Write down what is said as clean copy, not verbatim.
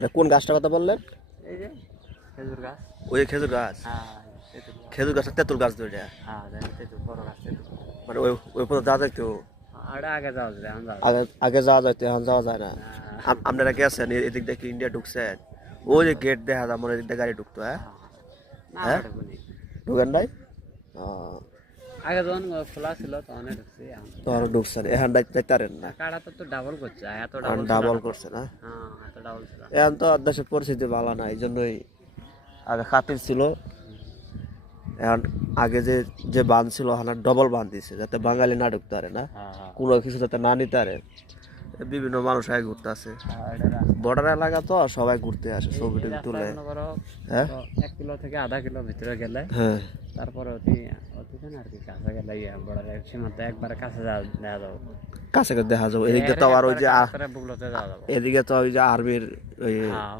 কোন গাছটার কথা বললেন? এই যে খেজুর গাছ। ওই খেজুর গাছ? হ্যাঁ, তেঁতুল গাছ। খেজুর গাছটা তেঁতুল গাছ দুইটা? হ্যাঁ, তেঁতুল বড় গাছ তেঁতুল। মানে ওই ওই পথে যাওয়া যাইতো? আর আগে যাওয়া যায়, এখন যাওয়া আগে আগে যাওয়া যাইতো, এখন যাওয়া যায় না। যায় না। আপনারা গেছেন এদিক দিয়ে কি ইন্ডিয়া ঢুকছেন? ওই যে গেট দেখা যায় মনে হয় এদিক দিয়ে গাড়ি ঢুকতো। হ্যাঁ না, হ্যাঁ, আমরা ঢুকিনি। ঢুকেন নাই? আগে যখন খোলা ছিল তখন ঢুকছি। তখন ঢুকছেন, এখন যাইতে পারেন না? কাটা তো ডাবল করছে, এত এখন ডাবল ছিল ডাবল না তো। করছে না? হ্যাঁ, এত ডাবল ছিল না। এখন তো দেশের পরিস্থিতি ভালো না, এই জন্যই আগে খাতির ছিল। এখন আগে যে যে বান ছিল ওখানে ডবল বান দিছে যাতে বাঙালি না ঢুকতে পারে না, হ্যাঁ, হ্যাঁ। কোনো কিছু যাতে না নিতে পারে। বিভিন্ন মানুষ আগে ঘুরতে আসে, বর্ডার এলাকা তো সবাই ঘুরতে আসে, ছবি টবি তুলে। হ্যাঁ 1 কিলো থেকে আধা কিলো ভিতরে গেলে হ্যাঁ তারপরে অতি না আর কি, কাছে গেলে বর্ডারের সীমান্তে একবারে কাছে দেখা যাবো। কাছে দেখা যাবো। এদিকে তো আবার ওই যে বুকলোতে যাওয়া যাবো। এদিকে তো ওই যে আর্মির ওই হ্যাঁ,